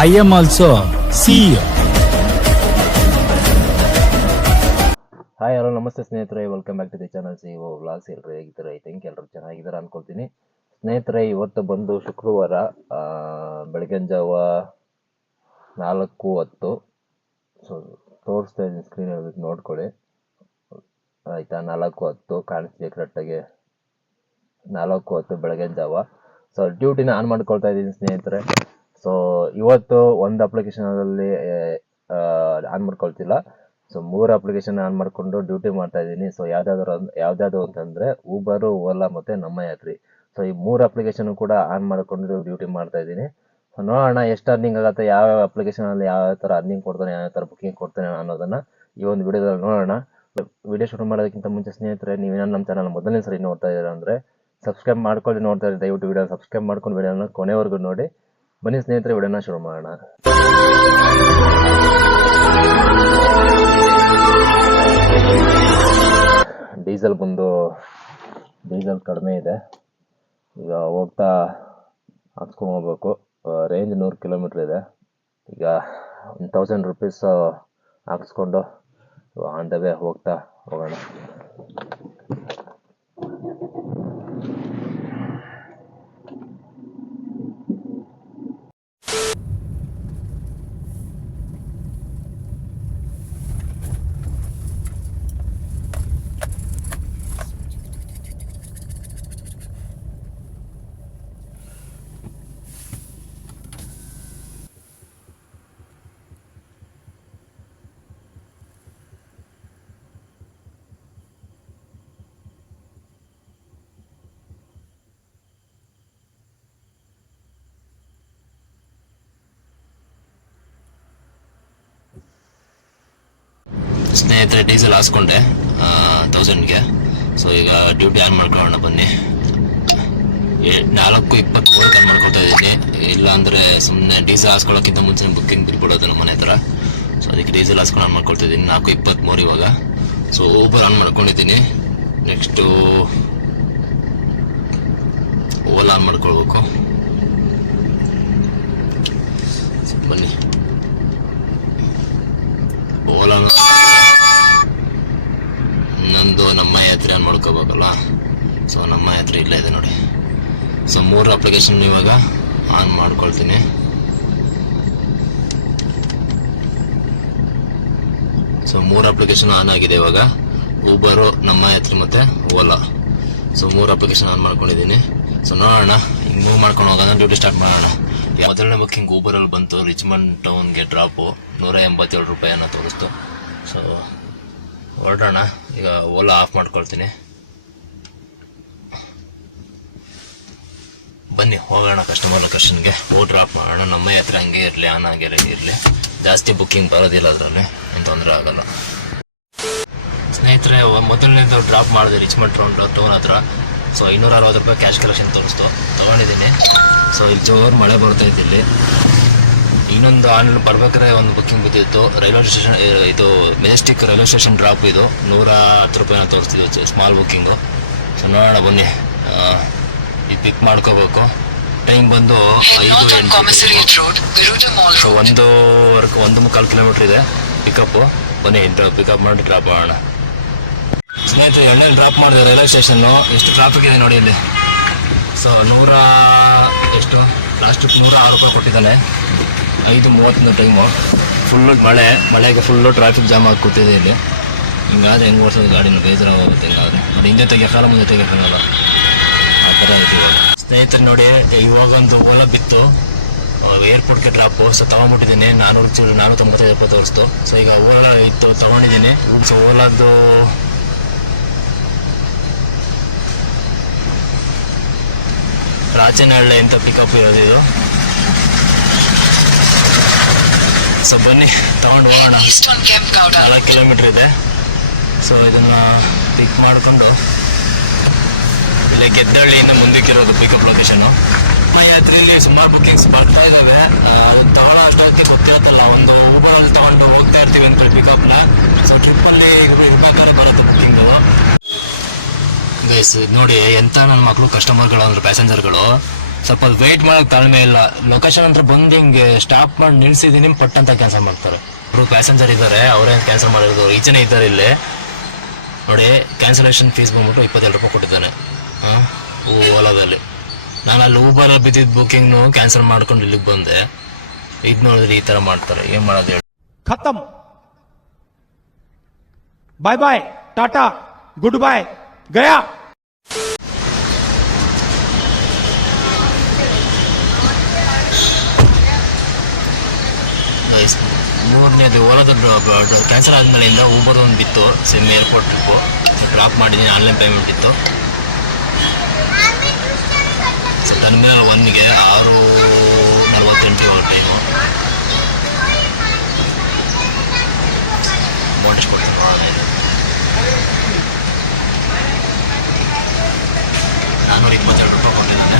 I am also CEO. Hi hello ನಮಸ್ತೆ ಸ್ನೇಹಿತರೆ, welcome back to the channel CEO vlogs. ಎಲ್ಲರೂ ಹೇಗಿದ್ದಾರೆ? I think ಎಲ್ಲರೂ ಚೆನ್ನಾಗಿದ್ದಾರೆ ಅನ್ಕೊಳ್ತೀನಿ. ಸ್ನೇಹಿತರೆ, ಇವತ್ತು ಬಂದು ಶುಕ್ರವಾರ ಬೆಳಗಿನ ಜಾವ 4:10. ಸೊ ತೋರಿಸ್ತಾ ಇದ್ದೀನಿ ಸ್ಕ್ರೀನಲ್ಲಿ, ನೋಡ್ಕೊಳ್ಳಿ ಆಯಿತಾ. 4:10 ಕಾಣಿಸ್ತೀವಿ ಕರೆಕ್ಟಾಗಿ. 4:10 ಬೆಳಗಿನ ಜಾವ. ಸೊ ಡ್ಯೂಟಿನ ಆನ್ ಮಾಡ್ಕೊಳ್ತಾ ಇದ್ದೀನಿ ಸ್ನೇಹಿತರೆ. ಸೊ ಇವತ್ತು ಒಂದು ಅಪ್ಲಿಕೇಶನಲ್ಲಿ ಆನ್ ಮಾಡ್ಕೊಳ್ತಿಲ್ಲ. ಸೊ 3 ಅಪ್ಲಿಕೇಶನ್ ಆನ್ ಮಾಡಿಕೊಂಡು ಡ್ಯೂಟಿ ಮಾಡ್ತಾ ಇದ್ದೀನಿ. ಸೊ ಯಾವ್ದಾದ್ರು ಅಂತಂದರೆ ಊಬರು, ಓಲಾ ಮತ್ತು ನಮ್ಮ ಯಾತ್ರಿ. ಸೊ ಈ 3 ಅಪ್ಲಿಕೇಶನ್ ಕೂಡ ಆನ್ ಮಾಡಿಕೊಂಡು ಡ್ಯೂಟಿ ಮಾಡ್ತಾ ಇದ್ದೀನಿ. ಸೊ ನೋಡೋಣ ಎಷ್ಟು ಅರ್ನಿಂಗ್ ಆಗುತ್ತೆ, ಯಾವ್ಯಾವ ಅಪ್ಲಿಕೇಶನಲ್ಲಿ ಯಾವ ಥರ ಅರ್ನಿಂಗ್ ಕೊಡ್ತಾನೆ, ಯಾವ ಥರ ಬುಕ್ಕಿಂಗ್ ಕೊಡ್ತಾನೆ ಅನ್ನೋದನ್ನು ಈ ಒಂದು ವಿಡಿಯೋದಲ್ಲಿ ನೋಡೋಣ. ವಿಡಿಯೋ ಶುರು ಮಾಡೋದಕ್ಕಿಂತ ಮುಂಚೆ ಸ್ನೇಹಿತರೆ, ನೀವೇನೋ ನಮ್ಮ ಚಾನಲ್ ಮೊದಲನೇ ಸರಿ ನೋಡ್ತಾ ಇದ್ದೀರಾ ಅಂದರೆ ಸಬ್ಸ್ಕ್ರೈಬ್ ಮಾಡ್ಕೊಳ್ಳಿ. ನೋಡ್ತಾ ಇದ್ದೀರಿ ದಯವಿಟ್ಟು ವಿಡಿಯೋ ಸಬ್ಸ್ಕ್ರೈಬ್ ಮಾಡ್ಕೊಂಡು ವಿಡಿಯೋನ ಕೊನೆವರೆಗೂ ನೋಡಿ. ಬನ್ನಿ ಸ್ನೇಹಿತರೆ, ವಿಡಿಯೋನ ಶುರು ಮಾಡೋಣ. ಡೀಸೆಲ್ ಕಡಿಮೆ ಇದೆ, ಈಗ ಹೋಗ್ತಾ ಹಾಕ್ಸ್ಕೊಂಡು ಹೋಗ್ಬೇಕು. ರೇಂಜ್ 100 ಕಿಲೋಮೀಟ್ರ್ ಇದೆ. ಈಗ 1000 ರೂಪೀಸ್ ಹಾಕ್ಸ್ಕೊಂಡು ಆನ್ ದ ವೇ ಹೋಗ್ತಾ ಹೋಗೋಣ. ಸ್ನೇಹಿತರೆ, ಡೀಸೆಲ್ ಹಾಸ್ಕೊಂಡೆ 1000ಗೆ. ಸೊ ಈಗ ಡ್ಯೂಟಿ ಆನ್ ಮಾಡ್ಕೊಳ್ಳೋಣ ಬನ್ನಿ. 4:20 ಆನ್ ಮಾಡ್ಕೊಳ್ತಾ ಇದ್ದೀನಿ. ಇಲ್ಲಾಂದರೆ ಸುಮ್ಮನೆ ಡೀಸೆಲ್ ಹಾಸ್ಕೊಳ್ಳೋಕ್ಕಿಂತ ಮುಂಚೆ ಬುಕ್ಕಿಂಗ್ ಬಿಲ್ ಕೊಡೋದು ನಮ್ಮ ಮನೆ ಹತ್ರ. ಸೊ ಅದಕ್ಕೆ ಡೀಸೆಲ್ ಹಾಸ್ಕೊಂಡು ಆನ್ ಮಾಡ್ಕೊಳ್ತಾ ಇದ್ದೀನಿ. 4:23 ಇವಾಗ. ಸೊ ಊಬರ್ ಆನ್ ಮಾಡ್ಕೊಂಡಿದ್ದೀನಿ. ನೆಕ್ಸ್ಟು ಓಲಾ ಆನ್ ಮಾಡ್ಕೊಳ್ಬೇಕು. ಬನ್ನಿ, ಓಲಾ ನಂದು ನಮ್ಮ ಯಾತ್ರೆ ಆನ್ ಮಾಡ್ಕೋಬೇಕಲ್ಲ. ಸೊ ನಮ್ಮ ಯಾತ್ರೆ ಇಲ್ಲೇ ಇದೆ ನೋಡಿ. ಸೊ 3 ಅಪ್ಲಿಕೇಶನ್ ಇವಾಗ ಆನ್ ಮಾಡ್ಕೊಳ್ತೀನಿ. ಸೊ 3 ಅಪ್ಲಿಕೇಶನ್ ಆನ್ ಆಗಿದೆ ಇವಾಗ. ಊಬರು, ನಮ್ಮ ಯಾತ್ರೆ ಮತ್ತು ಓಲಾ. ಸೊ 3 ಅಪ್ಲಿಕೇಶನ್ ಆನ್ ಮಾಡ್ಕೊಂಡಿದ್ದೀನಿ. ಸೊ ನೋಡೋಣ, ಹಿಂಗೆ ಮೂವ್ ಮಾಡ್ಕೊಂಡು ಹೋಗೋಣ, ಡ್ಯೂಟಿ ಸ್ಟಾರ್ಟ್ ಮಾಡೋಣ. ಮೊದಲನೇ ಬುಕ್ಕಿಂಗ್ ಊಬರಲ್ಲಿ ಬಂತು. ರಿಚ್ಮಂಡ್ ಟೌನ್ಗೆ ಡ್ರಾಪು 187 ರೂಪಾಯಿಯನ್ನು ತೋರಿಸ್ತು. ಸೊ ಹೊರಡೋಣ. ಈಗ ಓಲಾ ಆಫ್ ಮಾಡ್ಕೊಳ್ತೀನಿ. ಬನ್ನಿ ಹೋಗೋಣ ಕಸ್ಟಮರ್ ಲೊಕೇಶನ್ಗೆ. ಡ್ರಾಪ್ ಮಾಡೋಣ. ನಮ್ಮ ಹತ್ರ ಹಂಗೆ ಇರಲಿ, ಆನ್ ಆಗಿರಲಿ ಇರಲಿ. ಜಾಸ್ತಿ ಬುಕ್ಕಿಂಗ್ ಬರೋದಿಲ್ಲ, ಅದರಲ್ಲಿ ಏನು ತೊಂದರೆ ಆಗಲ್ಲ. ಸ್ನೇಹಿತರೆ, ಮೊದಲನೇದು ಡ್ರಾಪ್ ಮಾಡಿದೆ ರಿಚ್ಮಂಡ್ ಟೌನ್ ಹತ್ರ. ಸೊ 260 ರೂಪಾಯಿ ಕ್ಯಾಶ್ ಕಲೆಕ್ಷನ್ ತೋರಿಸ್ತು, ತೊಗೊಂಡಿದ್ದೀನಿ. ಸೊ ಇಲ್ಲಿ ಜೋರು ಮಳೆ ಬರ್ತಾ ಇತ್ತು. ಇಲ್ಲಿ ಇನ್ನೊಂದು ಆನ್ ಬರ್ಬೇಕಾದ್ರೆ ಒಂದು ಬುಕ್ಕಿಂಗ್ ಬಿದ್ದಿತ್ತು. ರೈಲ್ವೆ ಸ್ಟೇಷನ್, ಇದು ಮೆಜೆಸ್ಟಿಕ್ ರೈಲ್ವೆ ಸ್ಟೇಷನ್ ಡ್ರಾಪ್. ಇದು 110 ರೂಪಾಯಿನ ತೋರಿಸ್ತಿದ್ದು, ಸ್ಮಾಲ್ ಬುಕ್ಕಿಂಗು. ಸೊ ನೋಡೋಣ ಬನ್ನಿ. ಇದು ಪಿಕ್ ಮಾಡ್ಕೋಬೇಕು. ಟೈಮ್ ಬಂದು 5:08. ಸೊ 1.25 ಕಿಲೋಮೀಟ್ರ್ ಇದೆ ಪಿಕಪ್ಪು. ಬನ್ನಿ ಪಿಕಪ್ ಮಾಡಿ ಡ್ರಾಪ್ ಮಾಡೋಣ. ಸ್ನೇಹಿತರೆ, ಎಣ್ಣೆಲಿ ಡ್ರಾಪ್ ಮಾಡಿದೆ ರೈಲ್ವೆ ಸ್ಟೇಷನ್ನು. ಎಷ್ಟು ಟ್ರಾಫಿಕ್ ಇದೆ ನೋಡಿ ಇಲ್ಲಿ. ಸೊ ಲಾಸ್ಟ್ 106 ರೂಪಾಯಿ ಕೊಟ್ಟಿದ್ದಾನೆ. 5:30 ಟೈಮು. ಫುಲ್ಲು ಮಳೆಗೆ ಫುಲ್ಲು ಟ್ರಾಫಿಕ್ ಜಾಮ್ ಆಗಿ ಕೂತಿದೆ ಇಲ್ಲಿ. ಹಿಂಗಾದ್ರೆ ಹೆಂಗೆ ಓಡಿಸೋದು ಗಾಡಿನ, ಬೇಜಾರಾಗುತ್ತೆ ಹಿಂಗಾದ್ರೆ. ನೋಡಿ, ಹಿಂದೆ ತೆಗಿಯೋಕ್ಕಲ್ಲ, ಮುಂದೆ ತೆಗಿಯೋಕ್ಕಲ್ಲ, ಆ ಥರ ಐತಿ. ಸ್ನೇಹಿತರೆ ನೋಡಿ, ಇವಾಗ ಒಂದು ಓಲಾ ಬಿತ್ತು ಏರ್ಪೋರ್ಟ್ಗೆ ಡ್ರಾಪು. ಸೊ ತೊಗೊಂಡ್ಬಿಟ್ಟಿದ್ದೀನಿ. 495 ರೂಪಾಯಿ ತೋರಿಸ್ತು. ಸೊ ಈಗ ಓಲಾ ಇತ್ತು, ತೊಗೊಂಡಿದ್ದೀನಿ. ಸೊ ಓಲಾದ್ದು ರಾಚನಹಳ್ಳಿ ಅಂತ ಪಿಕಪ್ ಇರೋದು ಇದು. ಸೊ ಬನ್ನಿ ತಗೊಂಡು ಹೋಗೋಣ. 4 ಕಿಲೋಮೀಟ್ರ್ ಇದೆ. ಸೊ ಇದನ್ನು ಪಿಕ್ ಮಾಡಿಕೊಂಡು ಇಲ್ಲೇ ಗೆದ್ದಹಳ್ಳಿಯಿಂದ ಮುಂದಕ್ಕಿರೋದು ಪಿಕಪ್ ಲೊಕೇಶನ್ನು. ನಮ್ಮ ಯಾತ್ರೆಯಲ್ಲಿ ಸುಮಾರು ಬುಕ್ಕಿಂಗ್ಸ್ ಬರ್ತಾ ಇದ್ದಾವೆ. ಅದು ತಗೊಳ್ಳೋ ಅಷ್ಟೊತ್ತಿಗೆ ಗೊತ್ತಿರುತ್ತಲ್ಲ, ಒಂದು ಊಬರಲ್ಲಿ ತಗೊಂಡು ಹೋಗ್ತಾ ಇರ್ತೀವಿ ಅಂತ ಪಿಕಪ್ನ. ಸೊ ಟ್ರಿಪ್ಪಲ್ಲಿ ಇರ್ಬೇಕಾದ್ರೆ ಬರುತ್ತೆ ಬುಕ್ಕಿಂಗು. ಗೈಸ್ ನೋಡಿ, ಎಂಥ ನನ್ನ ಮಕ್ಕಳು ಕಸ್ಟಮರ್ಗಳು ಅಂದ್ರೆ ಪ್ಯಾಸೆಂಜರ್ಗಳು ಸ್ವಲ್ಪ ವೆಯ್ಟ್ ಮಾಡೋಕೆ ತಾಳ್ಮೆ ಇಲ್ಲ. ಲೊಕೇಶನ್ ಹತ್ರ ಬಂದು ಹಿಂಗೆ ಸ್ಟಾಪ್ ಮಾಡಿ ನಿಲ್ಸಿದೀನಿ, ಪಟ್ ಅಂತ ಕ್ಯಾನ್ಸಲ್ ಮಾಡ್ತಾರೆ. ಅವರು ಪ್ಯಾಸೆಂಜರ್ ಇದ್ದಾರೆ, ಅವರೇನು ಕ್ಯಾನ್ಸಲ್ ಮಾಡಿರೋದು, ಈಚೆನೇ ಇದ್ದಾರೆ ಇಲ್ಲಿ ನೋಡಿ. ಕ್ಯಾನ್ಸಲೇಷನ್ ಫೀಸ್ ಬಂದ್ಬಿಟ್ಟು 27 ರೂಪಾಯಿ ಕೊಟ್ಟಿದ್ದಾನೆ ಓಲಾದಲ್ಲಿ. ನಾನು ಅಲ್ಲಿ ಊಬರಲ್ಲಿ ಬಿದ್ದಿದ್ದು ಬುಕ್ಕಿಂಗ್ನು ಕ್ಯಾನ್ಸಲ್ ಮಾಡ್ಕೊಂಡು ಇಲ್ಲಿಗೆ ಬಂದೆ. ಇದು ನೋಡಿದ್ರೆ ಈ ಥರ ಮಾಡ್ತಾರೆ, ಏನು ಮಾಡೋದು ಹೇಳಿ. खत्म, bye bye, tata, good bye, गया. ಮೂರನೇದು ಓಲಾದ ಕ್ಯಾನ್ಸಲ್ ಆದಮೇಲಿಂದ ಊಬರ್ ಒಂದು ಬಿತ್ತು, ಸೇಮ್ ಏರ್ಪೋರ್ಟ್ ಟ್ರಿಪ್ಪು ಡ್ರಾಪ್ ಮಾಡಿದ್ದೀನಿ, ಆನ್ಲೈನ್ ಪೇಮೆಂಟ್ ಇತ್ತು. ಸೊ ಟರ್ಮಿನಲ್ 1ಗೆ 6:48 ಇವಾಗ ಟೈಮು. ಅಮೌಂಟ್ ಎಷ್ಟು ಕೊಡ್ತೀನಿ ನೋಡೋಣ. ಇದು 427 ರೂಪಾಯಿ ಕೊಟ್ಟಿದ್ದಾನೆ.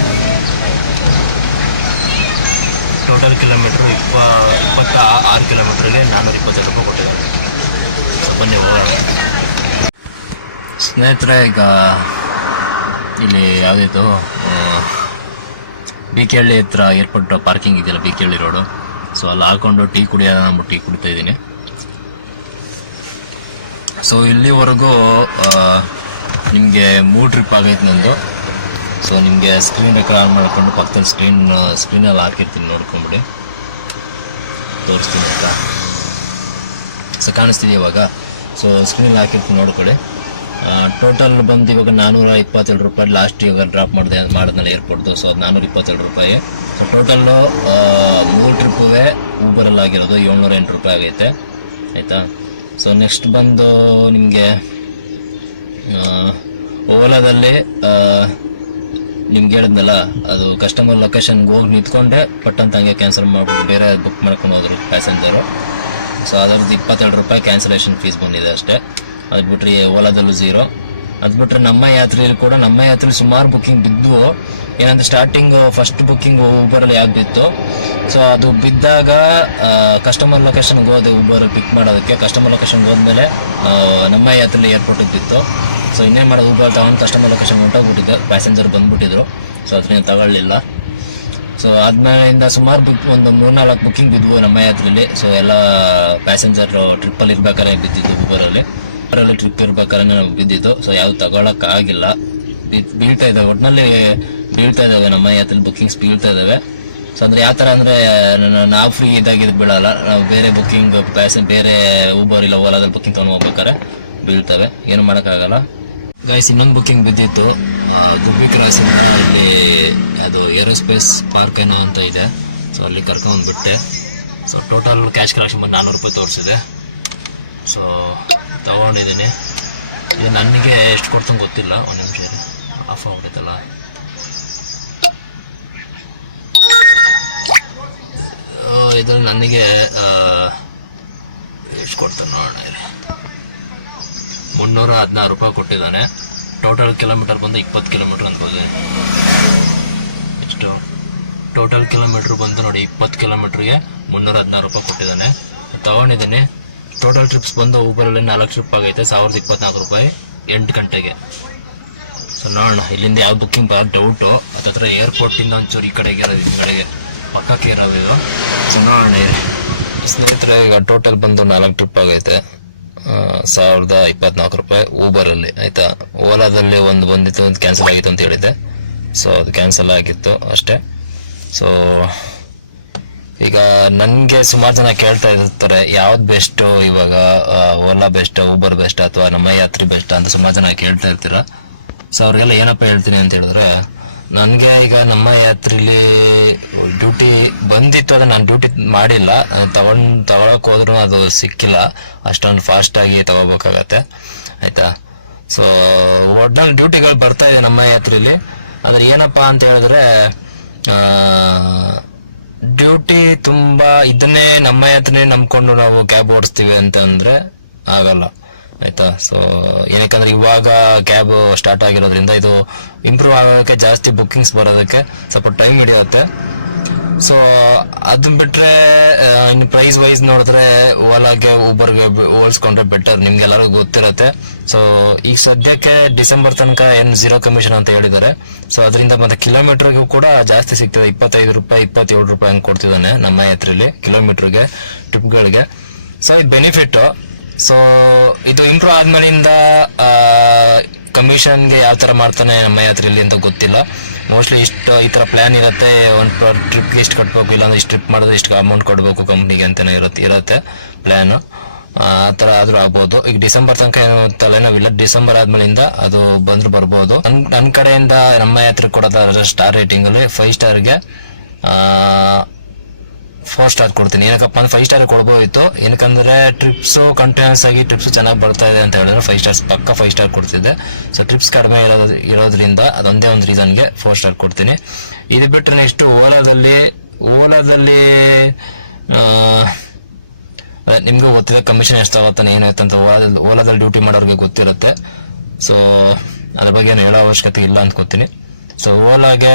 ಟೋಟಲ್ ಕಿಲೋಮೀಟ್ರು 26 ಕಿಲೋಮೀಟ್ರಿಗೆ 427 ರೂಪಾಯಿ ಕೊಟ್ಟಿದ್ದಾರೆ. ಸೊ ಬನ್ನಿ ಹೋಗೋಣ ಸ್ನೇಹಿತರೆ. ಈಗ ಇಲ್ಲಿ ಯಾವುದಿತ್ತು BKಹಳ್ಳಿ ಹತ್ರ ಏರ್ಪೋರ್ಟ್ ಪಾರ್ಕಿಂಗ್ ಇದೆಯಲ್ಲ, BKಹಳ್ಳಿ ರೋಡು. ಸೊ ಅಲ್ಲಿ ಹಾಕೊಂಡು ಟೀ ಕುಡಿಯೋಣ ಅಂದ್ಬಿಟ್ಟು ಟೀ ಕುಡಿತಾ ಇದ್ದೀನಿ. ಸೊ ಇಲ್ಲಿವರೆಗೂ ನಿಮಗೆ 3 ಟ್ರಿಪ್ ಆಗೈತೆ ನಂದು. ಸೊ ನಿಮಗೆ ಸ್ಕ್ರೀನ್ ರೆಕಾರ್ಡ್ ಆನ್ ಮಾಡ್ಕೊಂಡು ಪಕ್ಕದಲ್ಲಿ ಸ್ಕ್ರೀನಲ್ಲಿ ಹಾಕಿರ್ತೀನಿ, ನೋಡ್ಕೊಂಬಿಡಿ, ತೋರಿಸ್ತೀನಿ ಆಯ್ತಾ. ಸೊ ಕಾಣಿಸ್ತಿದೆ ಇವಾಗ. ಸೊ ಸ್ಕ್ರೀನಲ್ಲಿ ಹಾಕಿರ್ತೀನಿ, ನೋಡ್ಕೊಳ್ಳಿ. ಟೋಟಲ್ ಬಂದು ಇವಾಗ 427 ರೂಪಾಯಿ ಲಾಸ್ಟ್ ಇವಾಗ ಡ್ರಾಪ್ ಮಾಡಿದ್ನಲ್ಲ ಏರ್ಪೋರ್ಟ್ದು. ಸೊ ಅದು 427 ರೂಪಾಯಿ. ಸೊ ಟೋಟಲ್ಲು 3 ಟ್ರಿಪ್ಪುವೆ ಊಬರಲ್ಲಿ ಆಗಿರೋದು 708 ರೂಪಾಯಿ ಆಗೈತೆ ಆಯಿತಾ. ಸೊ ನೆಕ್ಸ್ಟ್ ಬಂದು ನಿಮಗೆ ಓಲಾದಲ್ಲಿ ನಿಮ್ಗೆ ಹೇಳಿದ್ನಲ್ಲ, ಅದು ಕಸ್ಟಮರ್ ಲೊಕೇಶನ್ಗೆ ಹೋಗಿ ನಿಂತ್ಕೊಂಡೆ ಪಟ್ಟಂತ ಹಂಗೆ ಕ್ಯಾನ್ಸಲ್ ಮಾಡ್ಬಿಟ್ಟು ಬೇರೆ ಬುಕ್ ಮಾಡ್ಕೊಂಡು ಹೋದ್ರು ಪ್ಯಾಸೆಂಜರು. ಸೊ ಅದರದ್ದು 27 ರೂಪಾಯಿ ಕ್ಯಾನ್ಸಲೇಷನ್ ಫೀಸ್ ಬಂದಿದೆ ಅಷ್ಟೇ. ಅದು ಬಿಟ್ಟರೆ ಓಲಾದಲ್ಲೂ 0. ಅದು ಬಿಟ್ಟರೆ ನಮ್ಮ ಯಾತ್ರೆಯಲ್ಲಿ ಕೂಡ, ನಮ್ಮ ಯಾತ್ರೆಯಲ್ಲಿ ಸುಮಾರು ಬುಕ್ಕಿಂಗ್ ಬಿದ್ದು. ಏನಂದ್ರೆ ಸ್ಟಾರ್ಟಿಂಗ್ ಫಸ್ಟ್ ಬುಕ್ಕಿಂಗ್ ಊಬರಲ್ಲಿ ಯಾಕೆ ಬಿತ್ತು, ಸೊ ಅದು ಬಿದ್ದಾಗ ಕಸ್ಟಮರ್ ಲೊಕೇಶನ್ಗೆ ಹೋದೆ ಊಬರ್ ಪಿಕ್ ಮಾಡೋದಕ್ಕೆ. ಕಸ್ಟಮರ್ ಲೊಕೇಶನ್ಗೆ ಹೋದ್ಮೇಲೆ ನಮ್ಮ ಯಾತ್ರೆಯಲ್ಲಿ ಏರ್ಪೋರ್ಟಿಗೆ ಬಿತ್ತು. ಸೊ ಇನ್ನೇನು ಮಾಡೋದು, ಊಬರ್ ತಗೊಂಡು ಕಸ್ಟಮರ್ ಲೊಕೇಶನ್ ಹೊಂಟೋಗ್ಬಿಟ್ಟಿದ್ದೆ, ಪ್ಯಾಸೆಂಜರ್ ಬಂದುಬಿಟ್ಟಿದ್ರು. ಸೊ ಅದನ್ನ ತಗೊಳ್ಳಿಲ್ಲ. ಸೊ ಆದ್ಮೇಲಿಂದ ಸುಮಾರು ಒಂದು 3-4 ಬುಕ್ಕಿಂಗ್ ಬಿದ್ವು ನಮ್ಮ ಯಾತ್ರೆಯಲ್ಲಿ. ಸೊ ಎಲ್ಲ ಪ್ಯಾಸೆಂಜರ್ ಟ್ರಿಪ್ಪಲ್ಲಿ ಇರ್ಬೇಕಾದ್ರೆ ಬಿದ್ದಿದ್ದು, ಊಬರಲ್ಲಿ ಟ್ರಿಪ್ ಇರ್ಬೇಕಾದ್ರೆ ಬಿದ್ದಿದ್ದು. ಸೊ ಯಾವ್ದು ತಗೊಳಕ್ಕಾಗಿಲ್ಲ, ಬೀಳ್ತಾ ಇದ್ದಾವೆ, ಒಟ್ಟಿನಲ್ಲಿ ಬೀಳ್ತಾ ಇದ್ದಾವೆ ನಮ್ಮ ಯಾತ್ರೆಯಲ್ಲಿ ಬುಕ್ಕಿಂಗ್ಸ್ ಬೀಳ್ತಾ ಇದ್ದಾವೆ. ಸೊ ಅಂದರೆ ಯಾವ ಥರ ಅಂದರೆ ನಾವು ಫ್ರೀ ಇದಾಗಿದ್ದು ಬೀಳಲ್ಲ, ನಾವು ಬೇರೆ ಬುಕ್ಕಿಂಗ್ ಬೇರೆ ಊಬರ್ ಇಲ್ಲ ಓಲಾದಲ್ಲಿ ಬುಕ್ಕಿಂಗ್ ತೊಗೊಂಡು ಹೋಗ್ಬೇಕಾರೆ ಬೀಳ್ತವೆ, ಏನು ಮಾಡೋಕ್ಕಾಗಲ್ಲ. ಗೈಸ್ ಇನ್ನೊಂದು ಬುಕ್ಕಿಂಗ್ ಬಿದ್ದಿತ್ತು ಗುಬ್ಬಿ ಕ್ರಾಸಿಂದ, ಅಲ್ಲಿ ಅದು ಏರೋಸ್ಪೇಸ್ ಪಾರ್ಕ್ ಏನೋ ಅಂತ ಇದೆ. ಸೊ ಅಲ್ಲಿ ಕರ್ಕೊಂಡ್ಬಿಟ್ಟೆ. ಸೊ ಟೋಟಲ್ ಕ್ಯಾಶ್ ಕಲೆಕ್ಷನ್ ಬಂದು 400 ರೂಪಾಯಿ ತೋರಿಸಿದೆ. ಸೊ ತಗೊಂಡಿದ್ದೀನಿ. ಇದು ನನಗೆ ಎಷ್ಟು ಕೊಡ್ತಂಗೆ ಗೊತ್ತಿಲ್ಲ, ಒಂದು ನಿಮಿಷ ಆಫ್ ಆಗ್ಬಿಡುತ್ತಲ್ಲ. ಇದ್ರಲ್ಲಿ ನನಗೆ ಎಷ್ಟು ಕೊಡ್ತಾನೆ ನೋಡೋಣ. 316 ರೂಪಾಯಿ ಕೊಟ್ಟಿದ್ದಾನೆ. ಟೋಟಲ್ ಕಿಲೋಮೀಟರ್ ಬಂದು 20 ಕಿಲೋಮೀಟ್ರ್ ಅನ್ಬೋದು. ಎಷ್ಟು ಟೋಟಲ್ ಕಿಲೋಮೀಟ್ರ್ ಬಂದು ನೋಡಿ, 20 ಕಿಲೋಮೀಟ್ರಿಗೆ 316 ರೂಪಾಯಿ ಕೊಟ್ಟಿದ್ದಾನೆ. ತಗೊಂಡಿದ್ದೀನಿ. ಟೋಟಲ್ ಟ್ರಿಪ್ಸ್ ಬಂದು ಊಬರಲ್ಲಿ 4 ಟ್ರಿಪ್ ಆಗೈತೆ, 1024 ರೂಪಾಯಿ 8 ಗಂಟೆಗೆ. ಸೊ ನೋಡೋಣ ಇಲ್ಲಿಂದ ಯಾವ ಬುಕ್ಕಿಂಗ್ ಬರೋ ಡೌಟು. ಹತ್ರ ಏರ್ಪೋರ್ಟಿಂದ ಒಂಚೂರು ಈ ಕಡೆಗೆ ಇರೋದು, ಹಿಂದ್ಗಡೆಗೆ ಪಕ್ಕಕ್ಕೆ ಇರೋದು ಇದು. ಸೊ ನೋಡೋಣ ಸ್ನೇಹಿತರೆ. ಈಗ ಟೋಟಲ್ ಬಂದು 4 ಟ್ರಿಪ್ ಆಗೈತೆ, 1024 ರೂಪಾಯಿ ಊಬರಲ್ಲಿ ಆಯಿತಾ. ಓಲಾದಲ್ಲಿ ಒಂದು ಬಂದಿತ್ತು, ಒಂದು ಕ್ಯಾನ್ಸಲ್ ಆಗಿತ್ತು ಅಂತ ಹೇಳಿದ್ದೆ. ಸೊ ಅದು ಕ್ಯಾನ್ಸಲ್ ಆಗಿತ್ತು ಅಷ್ಟೇ. ಸೊ ಈಗ ನನಗೆ ಸುಮಾರು ಜನ ಕೇಳ್ತಾ ಇರ್ತಾರೆ, ಯಾವ್ದು ಬೆಸ್ಟು ಇವಾಗ, ಓಲಾ ಬೆಸ್ಟ್, ಊಬರ್ ಬೆಸ್ಟ್ ಅಥವಾ ನಮ್ಮ ಯಾತ್ರೆ ಬೆಸ್ಟ್ ಅಂತ ಸುಮಾರು ಜನ ಕೇಳ್ತಾ ಇರ್ತೀರ. ಸೊ ಅವ್ರಿಗೆಲ್ಲ ಏನಪ್ಪ ಹೇಳ್ತೀನಿ ಅಂತ ಹೇಳಿದ್ರೆ, ನನಗೆ ಈಗ ನಮ್ಮ ಯಾತ್ರೆಲಿ ಡ್ಯೂಟಿ ಬಂದಿತ್ತು, ಅದು ನಾನು ಡ್ಯೂಟಿ ಮಾಡಿಲ್ಲ, ತಗೊಳಕ್ ಹೋದ್ರೂ ಅದು ಸಿಕ್ಕಿಲ್ಲ, ಅಷ್ಟೊಂದು ಫಾಸ್ಟಾಗಿ ತಗೋಬೇಕಾಗತ್ತೆ ಆಯಿತಾ. ಸೊ ಒಟ್ನಲ್ಲಿ ಡ್ಯೂಟಿಗಳು ಬರ್ತಾ ಇದೆ ನಮ್ಮ ಯಾತ್ರೆಲಿ. ಆದರೆ ಏನಪ್ಪ ಅಂತ ಹೇಳಿದ್ರೆ, ಡ್ಯೂಟಿ ತುಂಬ ಇದನ್ನೇ ನಮ್ಮ ಯಾತ್ರೆ ನಂಬ್ಕೊಂಡು ನಾವು ಕ್ಯಾಬ್ ಓಡಿಸ್ತೀವಿ ಅಂತಂದರೆ ಆಗಲ್ಲ ಆಯಿತಾ. ಸೊ ಏನಕ್ಕಂದ್ರೆ ಇವಾಗ ಕ್ಯಾಬ್ ಸ್ಟಾರ್ಟ್ ಆಗಿರೋದ್ರಿಂದ ಇದು ಇಂಪ್ರೂವ್ ಆಗೋಕ್ಕೆ, ಜಾಸ್ತಿ ಬುಕ್ಕಿಂಗ್ಸ್ ಬರೋದಕ್ಕೆ ಸ್ವಲ್ಪ ಟೈಮ್ ಹಿಡಿಯುತ್ತೆ. ಸೊ ಅದನ್ನ ಬಿಟ್ರೆ ಇನ್ನು ಪ್ರೈಸ್ ವೈಸ್ ನೋಡಿದ್ರೆ ಓಲಾಗೆ ಊಬರ್ಗೆ ಹೋಲಿಸ್ಕೊಂಡ್ರೆ ಬೆಟರ್, ನಿಮ್ಗೆಲ್ಲರಿಗೂ ಗೊತ್ತಿರತ್ತೆ. ಸೊ ಈಗ ಸದ್ಯಕ್ಕೆ ಡಿಸೆಂಬರ್ ತನಕ ಏನು 0 ಕಮಿಷನ್ ಅಂತ ಹೇಳಿದ್ದಾರೆ. ಸೊ ಅದರಿಂದ ಮತ್ತೆ ಕಿಲೋಮೀಟರ್ಗೂ ಕೂಡ ಜಾಸ್ತಿ ಸಿಗ್ತದೆ, 25 ರೂಪಾಯಿ 27 ರೂಪಾಯಿ ಹಂಗೆ ಕೊಡ್ತಿದ್ದಾನೆ ನಮ್ಮ ಯಾತ್ರೆಯಲ್ಲಿ ಕಿಲೋಮೀಟರ್ಗೆ ಟ್ರಿಪ್ಗಳಿಗೆ. ಸೊ ಇದು ಬೆನಿಫಿಟ್. ಸೊ ಇದು ಇಂಪ್ರೂವ್ ಆದ್ಮೇಲಿಂದ ಕಮಿಷನ್ಗೆ ಯಾವ ತರ ಮಾಡ್ತಾನೆ ನಮ್ಮ ಯಾತ್ರೆಯಲ್ಲಿ ಅಂತ ಗೊತ್ತಿಲ್ಲ. ಮೋಸ್ಟ್ಲಿ ಇಷ್ಟು ಈ ತರ ಪ್ಲಾನ್ ಇರುತ್ತೆ, ಒಂದು ಟ್ರಿಪ್ಗೆ ಇಷ್ಟು ಕಟ್ಬೇಕು, ಇಲ್ಲಾಂದ್ರೆ ಇಷ್ಟು ಟ್ರಿಪ್ ಮಾಡಿದ್ರೆ ಇಷ್ಟು ಅಮೌಂಟ್ ಕೊಡಬೇಕು ಕಂಪ್ನಿಗೆ ಅಂತಾನೆ ಇರುತ್ತೆ ಪ್ಲಾನ್. ಆ ತರ ಆದ್ರೂ ಆಗ್ಬೋದು. ಈಗ ಡಿಸೆಂಬರ್ ತನಕ ತಲೆನೋವಿಲ್ಲ, ಡಿಸೆಂಬರ್ ಆದ್ಮೇಲಿಂದ ಅದು ಬಂದ್ರು ಬರ್ಬೋದು. ನನ್ನ ಕಡೆಯಿಂದ ನಮ್ಮ ಯಾತ್ರೆ ಕೊಡೋದಾದ್ರೆ ಸ್ಟಾರ್ ರೇಟಿಂಗ್ ಅಲ್ಲಿ 5 ಸ್ಟಾರ್ಗೆ 4 ಸ್ಟಾರ್ ಕೊಡ್ತೀನಿ. ಏನಕ್ಕಪ್ಪ ಅಂದ್ರೆ 5 ಸ್ಟಾರ್ ಕೊಡ್ಬೋದಿತ್ತು, ಏನಕ್ಕಂದ್ರೆ ಟ್ರಿಪ್ಸ್ ಕಂಟಿನ್ಯೂಸ್ ಆಗಿ ಟ್ರಿಪ್ಸ್ ಚೆನ್ನಾಗಿ ಬರ್ತಾ ಇದೆ ಅಂತ ಹೇಳಿದ್ರೆ 5 ಸ್ಟಾರ್ಸ್ ಪಕ್ಕ 5 ಸ್ಟಾರ್ ಕೊಡ್ತಿದ್ದೆ. ಸೊ ಟ್ರಿಪ್ಸ್ ಕಡಿಮೆ ಇರೋದ್ರಿಂದ ಅದೊಂದೇ ಒಂದು ರೀಸನ್ಗೆ 4 ಸ್ಟಾರ್ ಕೊಡ್ತೀನಿ. ಇದು ಬಿಟ್ಟರೆ ನೆಕ್ಸ್ಟ್ ಓಲಾದಲ್ಲಿ ನಿಮ್ಗೆ ಗೊತ್ತಿದೆ ಕಮಿಷನ್ ಎಷ್ಟು ತಗೋತಾನೆ ಏನಾಯ್ತು ಅಂತ. ಓಲಾದಲ್ಲಿ ಡ್ಯೂಟಿ ಮಾಡೋರಿಗೆ ಗೊತ್ತಿರುತ್ತೆ. ಸೊ ಅದ್ರ ಬಗ್ಗೆ ಏನು ಹೇಳೋ ಅವಶ್ಯಕತೆ ಇಲ್ಲ ಅಂತ ಗೊತ್ತೀನಿ. ಸೊ ಓಲಾಗೆ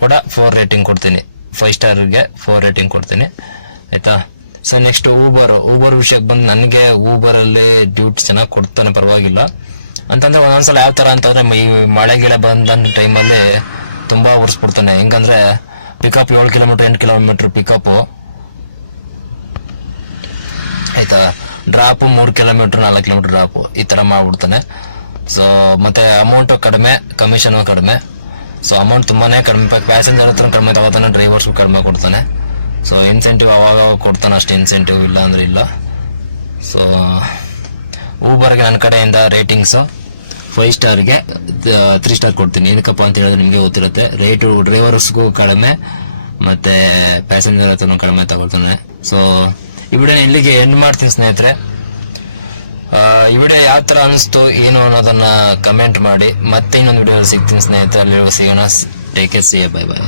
ಕೂಡ 4 ರೇಟಿಂಗ್ ಕೊಡ್ತೀನಿ, 5 ಸ್ಟಾರ್ಗೆ 4 ರೇಟಿಂಗ್ ಕೊಡ್ತೀನಿ, ಆಯ್ತಾ. ಸೊ ನೆಕ್ಸ್ಟ್ ಊಬರ್ ವಿಷಯಕ್ಕೆ ಬಂದು, ನನಗೆ ಊಬರಲ್ಲಿ ಡ್ಯೂಟಿ ಚೆನ್ನಾಗಿ ಕೊಡ್ತಾನೆ, ಪರವಾಗಿಲ್ಲ. ಅಂತಂದ್ರೆ ಒಂದೊಂದ್ಸಲ ಯಾವ ತರ ಅಂತಂದ್ರೆ ಈ ಮಳೆ ಗಿಳೆ ಬಂದ ಟೈಮಲ್ಲಿ ತುಂಬಾ ಉರ್ಸ್ಬಿಡ್ತಾನೆ. ಹೆಂಗಂದ್ರೆ ಪಿಕಪ್ 7 ಕಿಲೋಮೀಟರ್ 8 ಕಿಲೋಮೀಟರ್ ಪಿಕಪ್, ಆಯ್ತಾ. ಡ್ರಾಪ್ 3 ಕಿಲೋಮೀಟರ್ 4 ಕಿಲೋಮೀಟರ್ ಡ್ರಾಪ್, ಈ ತರ ಮಾಡ್ಬಿಡ್ತಾನೆ. ಸೊ ಮತ್ತೆ ಅಮೌಂಟ್ ಕಡಿಮೆ, ಕಮಿಷನ್ ಕಡಿಮೆ. ಸೊ ಅಮೌಂಟ್ ತುಂಬಾನೇ ಕಡಿಮೆ, ಪ್ಯಾಸೆಂಜರ್ ಹತ್ರ ಕಡಿಮೆ ತಗೋತಾನೆ, ಡ್ರೈವರ್ಸ್ ಕಡಿಮೆ ಕೊಡ್ತಾನೆ. ಸೊ ಇನ್ಸೆಂಟಿವ್ ಅವಾಗ ಕೊಡ್ತಾನೆ, ಅಷ್ಟು ಇನ್ಸೆಂಟಿವ್ ಇಲ್ಲ ಅಂದ್ರೆ ಇಲ್ಲ. ಸೊ ಊಬರ್ಗೆ ನನ್ನ ಕಡೆಯಿಂದ ರೇಟಿಂಗ್ಸ್ 5 ಸ್ಟಾರ್ಗೆ 3 ಸ್ಟಾರ್ ಕೊಡ್ತೀನಿ. ಏನಕ್ಕಪ್ಪ ಅಂತ ಹೇಳಿದ್ರೆ ನಿಮಗೆ ಗೊತ್ತಿರುತ್ತೆ, ರೇಟು ಡ್ರೈವರ್ಸ್ಗೂ ಕಡಿಮೆ ಮತ್ತೆ ಪ್ಯಾಸೆಂಜರ್ ಹತ್ರನೂ ಕಡಿಮೆ ತಗೊಳ್ತಾನೆ. ಸೊ ಈ ವಿಡಿಯೋನ ಇಲ್ಲಿಗೆ ಎಂಡ್ ಮಾಡ್ತೀನಿ ಸ್ನೇಹಿತರೆ. ಈ ವಿಡಿಯೋ ಯಾವ ತರ ಅನಿಸ್ತು ಏನು ಅನ್ನೋದನ್ನ ಕಮೆಂಟ್ ಮಾಡಿ. ಮತ್ತೆ ಇನ್ನೊಂದು ವಿಡಿಯೋ ಸಿಗ್ತೀನಿ ಸ್ನೇಹಿತರೆ. ಅಲ್ಲಿ ಸಿಗೋಣ. Take care, see you, bye by.